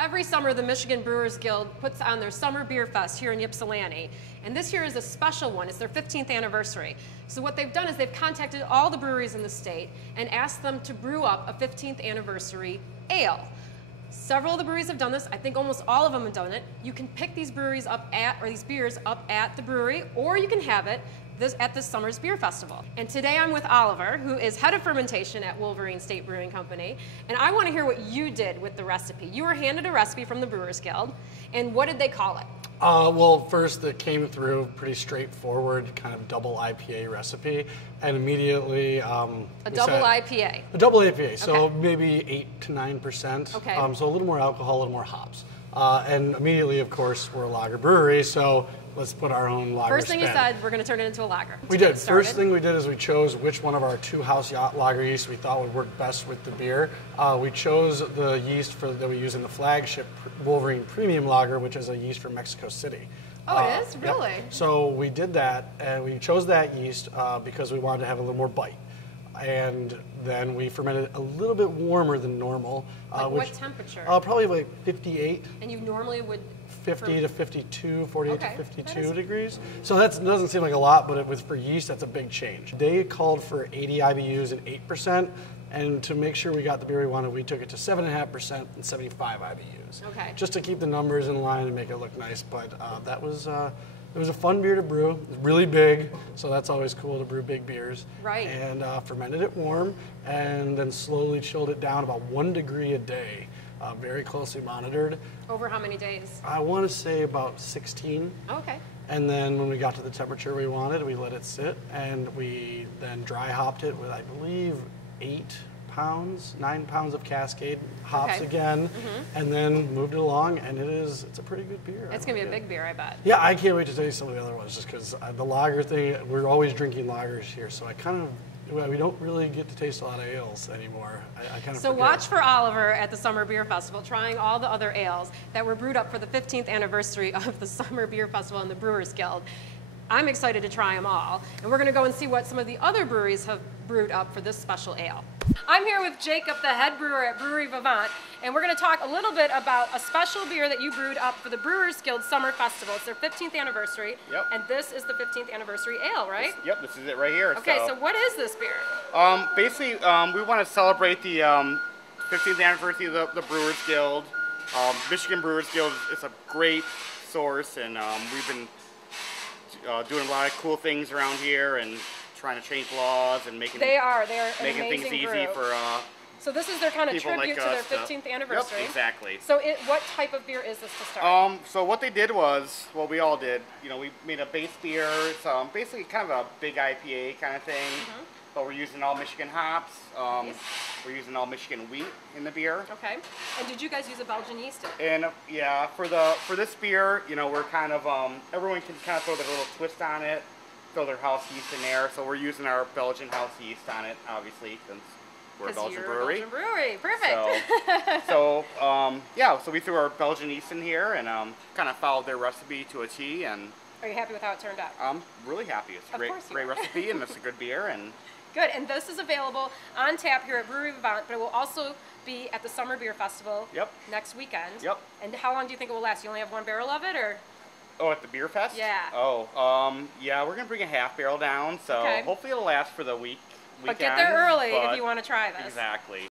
Every summer, the Michigan Brewers Guild puts on their Summer Beer Fest here in Ypsilanti, and this year is a special one. It's their 15th anniversary. So what they've done is they've contacted all the breweries in the state and asked them to brew up a 15th anniversary ale. Several of the breweries have done this. I think almost all of them have done it. You can pick these breweries up at, or these beers up at the brewery, or you can have it at this summer's beer festival. And today I'm with Oliver, who is head of fermentation at Wolverine State Brewing Company, and I want to hear what you did with the recipe. You were handed a recipe from the Brewers Guild, and what did they call it? Well, first it came through pretty straightforward, kind of double IPA recipe, and immediately a double IPA. A double IPA, so okay. maybe 8 to 9%. Okay. So a little more alcohol, a little more hops, and immediately, of course, we're a lager brewery, so let's put our own lager First thing spin. you said, we're going to turn it into a lager. We did. First thing we did is we chose which one of our two house lager yeasts we thought would work best with the beer. We chose the yeast that we use in the flagship Wolverine Premium Lager, which is a yeast from Mexico City. Oh, it is? Really? Yep. So we did that, and we chose that yeast because we wanted to have a little more bite. And then we fermented it a little bit warmer than normal. Like what temperature? Probably like 58. And you normally would 50 to 52, 48 okay. to 52 degrees. So that doesn't seem like a lot, but for yeast, that's a big change. They called for 80 IBUs and 8%, and to make sure we got the beer we wanted, we took it to 7.5% and 75 IBUs. Okay. Just to keep the numbers in line and make it look nice, but that was... it was a fun beer to brew. It was really big, so that's always cool to brew big beers. Right. And fermented it warm, and then slowly chilled it down about 1 degree a day. Very closely monitored. Over how many days? I want to say about 16. Okay. And then when we got to the temperature we wanted, we let it sit, and we then dry hopped it with, I believe, 9 pounds of Cascade hops okay. again, and then moved it along, and it's a pretty good beer. It's going to be a big beer, I bet. Yeah, I can't wait to taste some of the other ones, just because the lager thing, we're always drinking lagers here, so we don't really get to taste a lot of ales anymore. I kind of So forget. watch for Oliver at the Summer Beer Festival, trying all the other ales that were brewed up for the 15th anniversary of the Summer Beer Festival and the Brewers Guild. I'm excited to try them all, and we're going to go and see what some of the other breweries have brewed up for this special ale. I'm here with Jacob, the head brewer at Brewery Vivant, and we're going to talk a little bit about a special beer that you brewed up for the Brewers Guild Summer Festival. It's their 15th anniversary, yep. And this is the 15th anniversary ale, right? This is it right here. Okay, so what is this beer? Basically, we want to celebrate the 15th anniversary of the Brewers Guild. Michigan Brewers Guild is a great source, and we've been doing a lot of cool things around here and trying to change laws and making they're making things easy group. for so this is their kind of people tribute like to their 15th anniversary. Yep, exactly. So what type of beer is this to start? So what they did was, well, we all did. We made a base beer. It's basically kind of a big IPA kind of thing, but we're using all Michigan hops. Nice. We're using all Michigan wheat in the beer. Okay. And did you guys use a Belgian yeast? And yeah, for this beer, we're kind of everyone can kind of throw their little twist on it, throw their house yeast in there. So we're using our Belgian house yeast on it, obviously, since we're a Belgian brewery. Belgian brewery, perfect. So yeah, so we threw our Belgian yeast in here and kind of followed their recipe to a T. And are you happy with how it turned out? I'm really happy. It's a great recipe, and it's a good beer. And good. And this is available on tap here at Brewery Vivant, but it will also be at the Summer Beer Festival next weekend. Yep. And how long do you think it will last? You only have one barrel of it, or? Oh, at the beer fest? Yeah. Oh, yeah, we're gonna bring a half barrel down, so hopefully it'll last for the weekend. But get there early if you want to try this. Exactly.